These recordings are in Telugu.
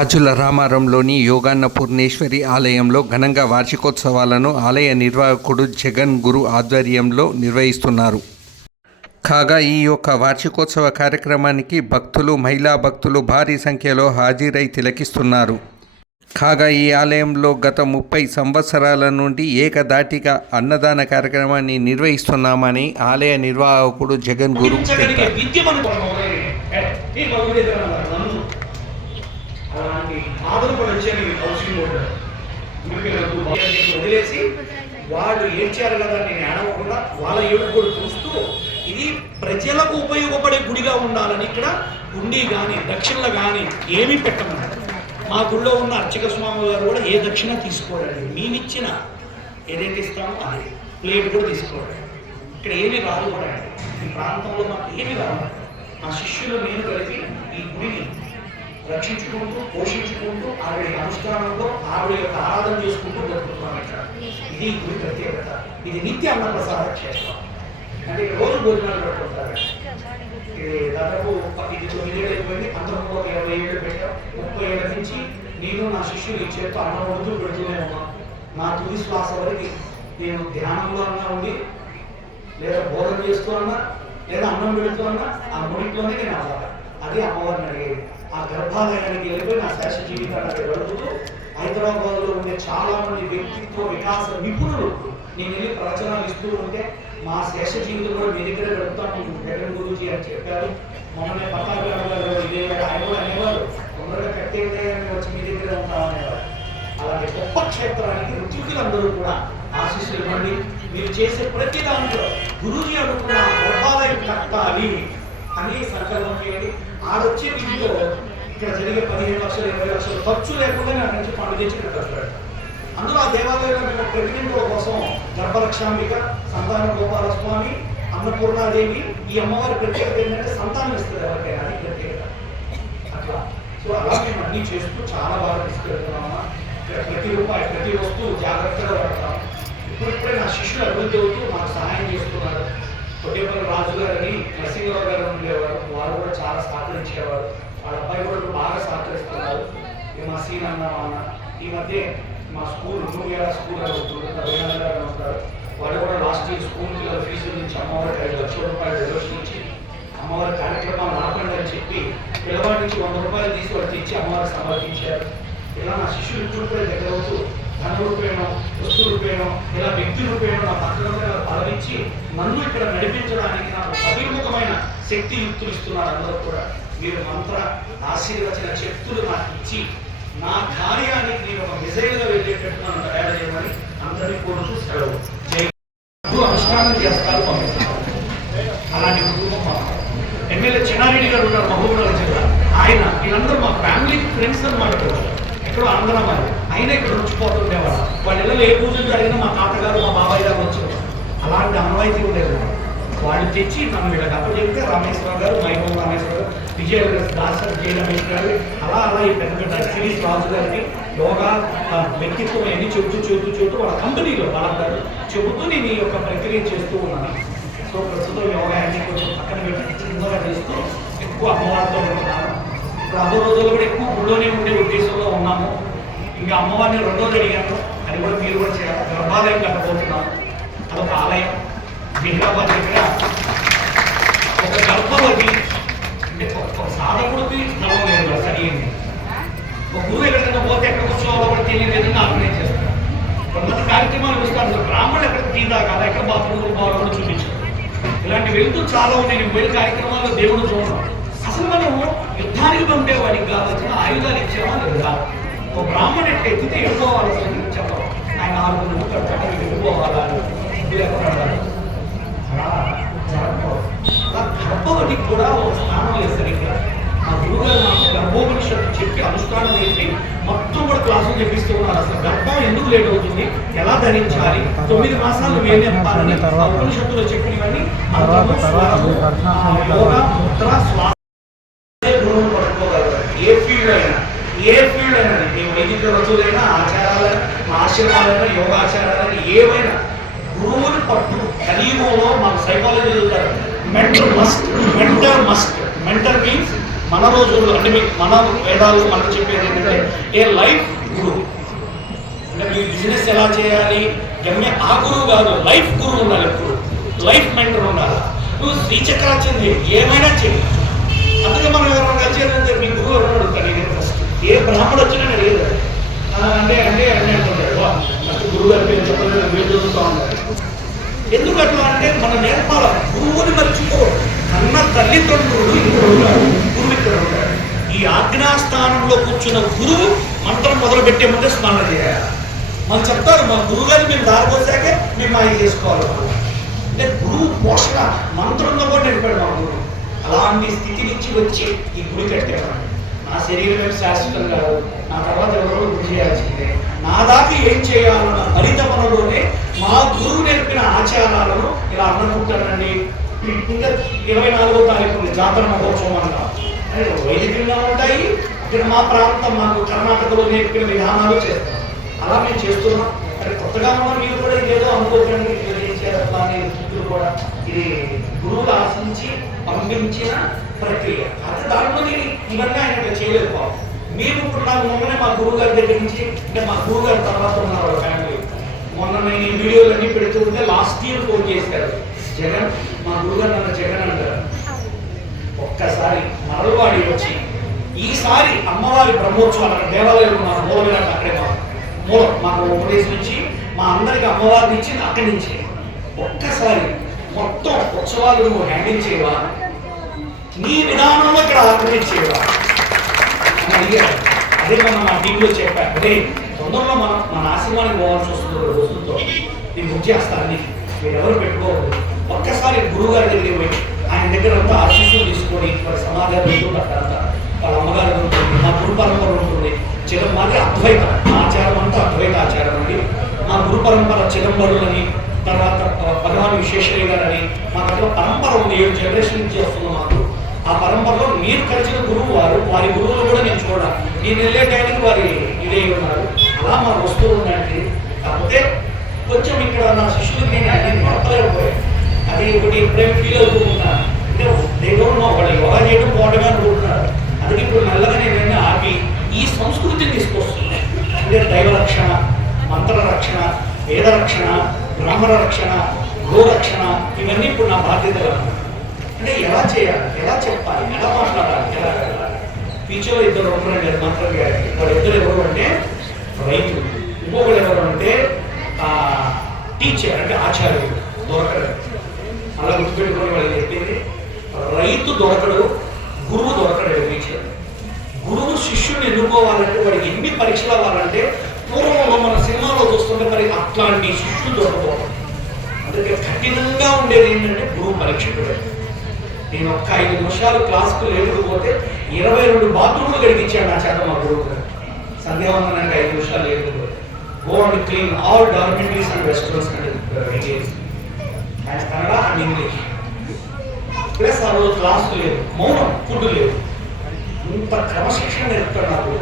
గాజుల రామారంలోని యోగాన్నపూర్ణేశ్వరి ఆలయంలో ఘనంగా వార్షికోత్సవాలను ఆలయ నిర్వాహకుడు జగన్ గురు ఆధ్వర్యంలో నిర్వహిస్తున్నారు. కాగా ఈ యొక్క వార్షికోత్సవ కార్యక్రమానికి భక్తులు, మహిళా భక్తులు భారీ సంఖ్యలో హాజరై తిలకిస్తున్నారు. కాగా ఈ ఆలయంలో గత 30 సంవత్సరాల నుండి ఏకధాటిగా అన్నదాన కార్యక్రమాన్ని నిర్వహిస్తున్నామని ఆలయ నిర్వాహకుడు జగన్ గురు వదిలేసి వాళ్ళు ఏడ్చారు కదా నేను ఏడవకుండా వాళ్ళ ఏడుపు కూడా చూస్తూ ఇది ప్రజలకు ఉపయోగపడే గుడిగా ఉండాలని ఇక్కడ గుండి కానీ దక్షిణలు కానీ ఏమీ పెట్టమన్నారు. మా గుళ్ళో ఉన్న అర్చక స్వామి గారు కూడా ఏ దక్షిణ తీసుకోరండి, మేమిచ్చిన ఏదైతే ఇస్తామో అది ప్లేట్ కూడా తీసుకోవాలి. ఇక్కడ ఏమీ రాదు కూడా అండి, ఈ ప్రాంతంలో మాకు ఏమీ రాదు. మా శిష్యులు నేను కలిపి ఈ గుడిని రక్షించుకుంటూ పోషించుకుంటూ ఆవిడ అనుష్ఠానంలో ఆవిడ యొక్క ఆరాధన చేసుకుంటూ జరుపుతున్నాం. ఇక్కడ ఇది గుడి ప్రత్యేకత. ఇది నిత్య అన్నప్రసాద క్షేత్రం అంటే రోజు భోజనాలు పెట్టుకుంటారు. ఇది దాదాపు 9 ఏళ్ళు అయిపోయింది. అంతకు 20 ఏళ్ళు పెట్టాం. 30 ఏళ్ళ నుంచి నేను నా శిష్యులు ఈ చేత్తో అన్నం వండుతూ పెడుతూనే ఉన్నాను. నా తుది శ్వాస వరకు నేను ధ్యానంలో అన్నా ఉండి లేదా బోధన చేస్తూ అన్నా లేదా అన్నం పెడుతూ అన్నా ఆ ముడిలోనే నేను అవ్వాలి. అదే అమ్మవారిని అడిగేది. ఆ గర్భాలయానికి వెళ్ళిపోయి నా శేష జీవితాన్ని గడుపుతూ హైదరాబాద్లో ఉండే చాలా మంది వ్యక్తిత్వ వికాస నిపుణులు నేను వెళ్ళి ప్రవచనాలు ఇస్తూ ఉంటే మా శేష జీవితం కూడా మీ దగ్గర గడుపుతాను జగన్ గురూజీ అని చెప్పారు. మొన్ననే పతాక ఇదే ఆయన కూడా అనేవారు, తొందరగా కట్టేదే వచ్చి మీ దగ్గర ఉంటామనేవారు. అలాగే గొప్ప క్షేత్రానికి రుచికులందరూ కూడా ఆశీస్సులు ఇవ్వండి. మీరు చేసే ప్రతి దాంట్లో గురూజీ అనుకున్న గర్భాలయం కట్టాలి అని సంకల్పం చేయండి. ఆడొచ్చే వీటిలో ఇక్కడ జరిగే 15 లక్షలు 20 లక్షలు ఖర్చు లేకుండా నేను నుంచి పండు తెచ్చి ఇక్కడ ఖర్చు పెడతాను. అందులో ఆ దేవాలయంలో ప్రెగ్నెంట్ల కోసం గర్భరక్షాంబిక, సంతాన గోపాలస్వామి, అన్నపూర్ణాదేవి, ఈ అమ్మవారి ప్రత్యేకత ఏంటంటే సంతానం ఇస్తుంది ఎవరికైనా, అది ప్రత్యేకత. అట్లా సో అలా మేము అన్నీ చేస్తూ చాలా బాగా తీసుకెళ్తున్నామా. ఇక్కడ ప్రతి రూపాయి ప్రతి వస్తువు జాగ్రత్తగా పడతాం. ఇప్పుడిప్పుడే నా శిష్యులు అభివృద్ధి అవుతూ మాకు సహాయం చేస్తున్నారు. కొట్టేపల్లి రాజు గారని నరసింహరావు గారు ఉండేవారు, వారు కూడా చాలా సహకరించేవారు. వాళ్ళ అబ్బాయి కూడా బాగా సహకరిస్తున్నారు. మా సీనన్న ఈ మధ్య మా స్కూల్ న్యూయర్ స్కూల్ అని ఉంటారు. వాళ్ళు కూడా లాస్ట్ ఇయర్ స్కూల్ ఫీజు నుంచి అమ్మవారికి 5 లక్షల రూపాయలు రిజర్వేషన్ ఇచ్చి అమ్మవారి కార్యక్రమాలు ఆపండి అని చెప్పి పిల్లవాడి నుంచి 100 రూపాయలు తీసి వాళ్ళు తెచ్చి అమ్మవారికి సమర్పించారు. ఇలా నా శిష్యులు ఇప్పుడు కూడా దగ్గర అవుతూ ధన రూపేణం, వస్తు రూపేణం, ఇలా వ్యక్తి రూపేణం నా పక్కన పాలించి నన్ను ఇక్కడ నడిపించడానికి నాకు అభిముఖమైన శక్తి యుక్తులు ఇస్తున్నారు. అందరూ కూడా మీరు మంత్ర ఆశీర్వచన శక్తులు నాకు ఇచ్చి నా కార్యానికి నేను ఒక మిజైల్గా వెళ్ళేటట్టు నన్ను తయారు చేయమని అందరినీ కోరుతూ సెలవు. అనుష్ఠానం చేస్తారు పంపిస్తారు. అలాంటి కుటుంబం ఎమ్మెల్యే చెన్నారెడ్డి గారు ఉన్నారు మహబూబ్నగర్ జిల్లా. ఆయన వీళ్ళందరూ మా ఫ్యామిలీ ఫ్రెండ్స్ అన్నమాట. ఎక్కడో అందరం అయినా ఇక్కడ వచ్చిపోతుండేవాడు. వాళ్ళ ఇళ్ళలో ఏ పూజలు జరిగినా మా తాతగారు మా బాబాయ్ గారు వచ్చేవారు. అలాంటి అనువైతే ఉండేది. వాళ్ళు తెచ్చి నన్ను వీళ్ళకి అప్పచెప్తే రామేశ్వర గారు, మైమూర్ రామేశ్వర గారు, విజయ దాసర్ జయ రమేష్ గారు, అలా ఈ పెద్ద పెద్ద సిరీస్ రాజు గారికి యోగా వ్యక్తిత్వం అన్ని చెబుతూ వాళ్ళ కంపెనీలో వాళ్ళందరూ చెబుతూ నేను ఈ యొక్క ప్రక్రియ చేస్తూ ఉన్నాను. సో ప్రస్తుతం యోగా అన్ని కొంచెం పక్కన పెట్టి చిన్నగా చేస్తూ ఎక్కువ అమ్మవారితో ఉంటున్నాను. ఇప్పుడు 2 రోజులు కూడా ఎక్కువ గుళ్ళోనే ఉండే ఉద్దేశంలో ఉన్నాము. ఇంకా అమ్మవారిని 2 రోజులు అడిగాను, అది కూడా మీరు కూడా చేయాలి. గర్భాలయం కట్టబోతున్నాను. అదొక ఆలయం హైదరాబాద్ దగ్గర. ఒక గర్భవతి అంటే ఒక సాధకుడికి స్థలం లేదు సరైనది. ఒక గురువు ఎక్కడికైనా పోతే ఎక్కడ కూర్చోవాలో కూడా తెలియలేదు ఆర్గనైజ్ చేస్తారు. కొంతమంది కార్యక్రమాలు ఇస్తారు. బ్రాహ్మణులు ఎక్కడ టీ తాగాలి, ఎక్కడ బాత్రూమ్ పోవాలో కూడా చూపించారు. ఇలాంటి వెళ్తూ చాలా ఉన్నాయి. నేను వెళ్ళి కార్యక్రమాల్లో దేవుడు చూడడం. అసలు మనం యుద్ధానికి పంపేవాడికి కావాల్సిన ఆయుధాలు ఇచ్చేవా లేదా? ఒక బ్రాహ్మణుడు ఎట్లా ఎత్తితే ఎడుకోవాలి చెప్పాలి. ఆయన 6 నెలలు కడతాడు, ఎడుకోవాలని గర్భవతికి కూడా ఒక స్థానం లేదు సరిగ్గా. మా గురువుగారు నాకు గర్భోపనిషత్తు చెప్పి అనుష్ఠానం చేసి మొత్తం కూడా క్లాసులు చెప్పిస్తూ ఉన్నారు. అసలు గర్భం ఎందుకు లేట్ అవుతుంది, ఎలా ధరించాలి, 9 మాసాలు ఉపనిషత్తులో చెప్పినవన్నీ పట్టుకోగలరు. ఏ ఫీల్డ్ అయినా వైదిక రతులైనా, ఆచారాలైనా, ఆశ్రమాలైనా, యోగాచారాలైనా ఏవైనా గురువుని పట్టు. కలియుగంలో మాకు సైకాలజీ చదువుతారు. మెంటర్ మీన్స్ మన రోజుల్లో అంటే మీకు మన వేదాలు మనకు చెప్పేది ఏంటంటే అంటే ఏ లైఫ్ గురువు. అంటే మీ బిజినెస్ ఎలా చేయాలి ఆ గురువు కాదు, లైఫ్ గురువు ఉండాలి. ఎప్పుడు లైఫ్ మెంటర్ ఉండాలి. నువ్వు శ్రీచక్రాచార్య ఏమైనా చేయి. అందుకే మనం ఎవరైనా కలిసి మీ గురువు ఎవరైనా అడుగుతాడు ఫస్ట్. ఏ బ్రాహ్మణుడు వచ్చినా నేను అడిగేది అంటే అంటే అంటే అంటుంటాడు, ఫస్ట్ గురువు గారి పేరు చెప్పలేదు, మీరు చదువుతూ ఉంటారు. ఎందుకు అట్లా అంటే మనం నేర్పాల, గురువుని మర్చిపోవడం. కన్న తల్లిదండ్రులు ఇక్కడ ఉంటారు, గురువు ఇక్కడ ఉంటాడు. ఈ ఆజ్ఞాస్థానంలో కూర్చున్న గురువు మంత్రం మొదలు పెట్టే ముందే స్మరణ చేయాలి. మనం చెప్తారు, మా గురువు గారిని మేము దారిపోసాకే మేము అవి చేసుకోవాలి. అంటే గురువు పోషణ మంత్రంలో కూడా నేర్పాడు మా గురువు. అలాంటి స్థితి నుంచి వచ్చి ఈ గుడి కట్టేవాడు. నా శరీరం శాశ్వతం కాదు, నా తర్వాత ఎవరో గురి చేయాల్సిందే, నా దాకా ఏం చేయాలన్న పరితపనలోనే మా గురువు నేర్పిన ఆచారాలను ఇలా అనుకుంటానండి. ఇంకా 24వ తారీఖు ఉంది జాతర మహోత్సవం అంటాం. వైదికంగా ఉంటాయి. ఇక్కడ మా ప్రాంతం మాకు కర్ణాటకలో నేర్పిన విధానాలు చేస్తాం. అలా మేము చేస్తున్నాం. అంటే కొత్తగా ఉన్న మీరు కూడా ఇదేదో అనుకోకండి, ఇది కూడా ఇది గురువులు ఆశించి పంపించిన ప్రక్రియ. అంటే దాంట్లో నేను ఇవన్నీ ఆయన చేయలేదు బాబు. మేము ఇప్పుడు నాకు మొన్ననే మా గురువు గారి దగ్గర నుంచి, అంటే మా గురువు గారి తర్వాత ఉన్న వాళ్ళ ఫ్యామిలీ, మొన్న నేను ఈ వీడియోలు అన్నీ పెడుతూ ఉంటే లాస్ట్ ఇయర్ ఫోన్ చేశారు, జగన్ మా గురువు గారు నన్ను జగన్ అంటారు. ఒక్కసారి మరలవాడి వచ్చి ఈసారి అమ్మవారి బ్రహ్మోత్సవాలు దేవాలయం ఉన్నారు మూలవిరాట, అక్కడే మూలం మాకు ఉపదేశం నుంచి మా అందరికి అమ్మవారిని ఇచ్చింది అక్కడి నుంచి. ఒక్కసారి మొత్తం ఉత్సవాలు నువ్వు హ్యాండిల్ చేయవా, నీ విధానంలో ఇక్కడ ఆక్రమించేవా అని అడిగారు. అదే మనం మా టీంలో చెప్పారు, అదే తొందరలో మనం మన ఆశ్రమానికి పోవాల్సి వస్తుంది రోజులతో, నేను బుక్ చేస్తాను, మీరు ఎవరు పెట్టుకోవద్దు. ఒక్కసారి గురువు గారి దగ్గరికి పోయి ఆయన దగ్గర అంతా ఆశీస్సులు తీసుకొని వాళ్ళ సమాధానం ఉంటుందంతా, వాళ్ళ అమ్మగారు ఉంటుంది, మా గురు పరంపర ఉంటుంది. మాది అద్వైత ఆచారం అంతా అద్వైత ఆచారం అండి. మా గురు పరంపర చిదంబరులని, తర్వాత భగవాన్ విశ్వేశ్వరయ్య గారు అని మాకు అట్లా పరంపర ఉంది. 7 జనరేషన్ నుంచి వస్తుంది మాకు. ఆ పరంపరలో మీరు కలిసిన గురువు వారి గురువులు కూడా నేను చూడాలి. నేను వెళ్ళే టైంకి వారి ఇదే ఉన్నారు. అలా మాకు వస్తూ ఉందండి. కాకపోతే కొంచెం ఇక్కడ నా శిష్యులకి నేను పడతలేకపోయాను. అది ఒకటి ఎప్పుడైనా ఫీల్ అవుతూ ఉంటాను. అంటే దేవుడు వాళ్ళు యోగా చేయడం పోవడమే అనుకుంటున్నారు. అందుకే ఇప్పుడు మెల్లగా నేను ఆపి ఈ సంస్కృతిని తీసుకొస్తుంది. అంటే దైవ రక్షణ, మంత్ర రక్షణ, వేద రక్షణ, బ్రాహ్మణ రక్షణ, గోరక్షణ, ఇవన్నీ ఇప్పుడు నా బాధ్యతలు. అంటే ఎలా చేయాలి, ఎలా చెప్పాలి, ఎలా మాట్లాడాలి, ఎలా వెళ్ళాలి. ఫ్యూచర్లో ఇద్దరు ఉంటారండి మంత్రం గారికి. వాళ్ళిద్దరు ఎవరు అంటే రైతు, ఇంకొకరు ఎవరు అంటే టీచర్, అంటే ఆచార్యుడు దొరకడు. అలా గుర్తుపెట్టుకుని వాళ్ళు చెప్పింది, రైతు దొరకడు, గురువు దొరకడు. టీచర్ గురువు శిష్యుని ఎన్నుకోవాలంటే వాడికి ఎన్ని పరీక్షలు అవ్వాలంటే పూర్వంలో మన సినిమాలో చూస్తుంటే మరి అట్లాంటి శిష్యులు దొరకపోవడం. అందుకే కఠినంగా ఉండేది ఏంటంటే గురువు పరీక్షకుడు. నేను ఒక్క 5 నిమిషాలు క్లాస్కు లేకపోతే 22 బాత్రూమ్లు గడిగించాడు నా చేత మా గురువు గారు. సంధ్యావందనానికి 5 నిమిషాలు లేకపోతే go and clean all dormitories and restaurants and Kannada and English. Plus ఆ రోజు క్లాసు లేదు, మౌనం, ఫుడ్ లేదు. ఇంత క్రమశిక్షణ నేర్పుతాడు నాకు.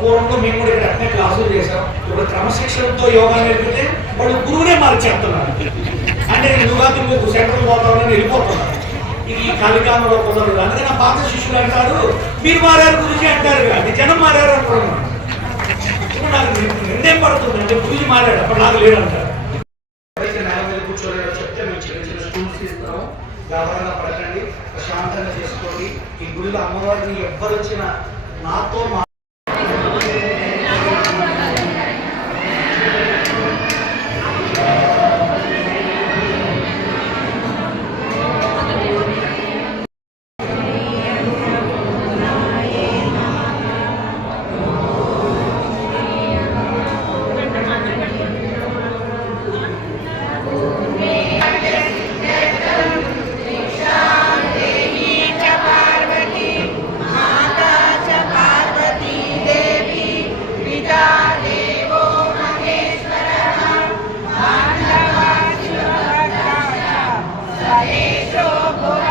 పూర్వంలో మేము కూడా ఇక్కడ అట్నే క్లాసులు చేసాం. ఇప్పుడు క్రమశిక్షణతో యోగా నేర్పితే వాళ్ళు గురువునే మార్చేస్తున్నారు. అంటే నువ్వు సెంట్రల్ పోతామని వెళ్ళిపోతున్నారు. ఈ కలికాలంలో కుదరదు. అందుకని నా పాత శిష్యులు అంటారు, మీరు మారారు గురుజీ అంటారు, అంటే జనం మారారు అంటున్నాను. ఇప్పుడు నాకు రెండేం పడుతుంది అంటే గురుజీ మారాడు, అప్పుడు నాకు లేడు అంటారు. నేల మీద కూర్చోలేదో చెప్తే మేము చిన్న చిన్న స్టూల్స్ ఇస్తాము. వ్యాపారంగా పడకండి, ప్రశాంతంగా చేసుకోండి. ఈ గుడిలో అమ్మవారిని ఎవ్వరు వచ్చినా నాతో Go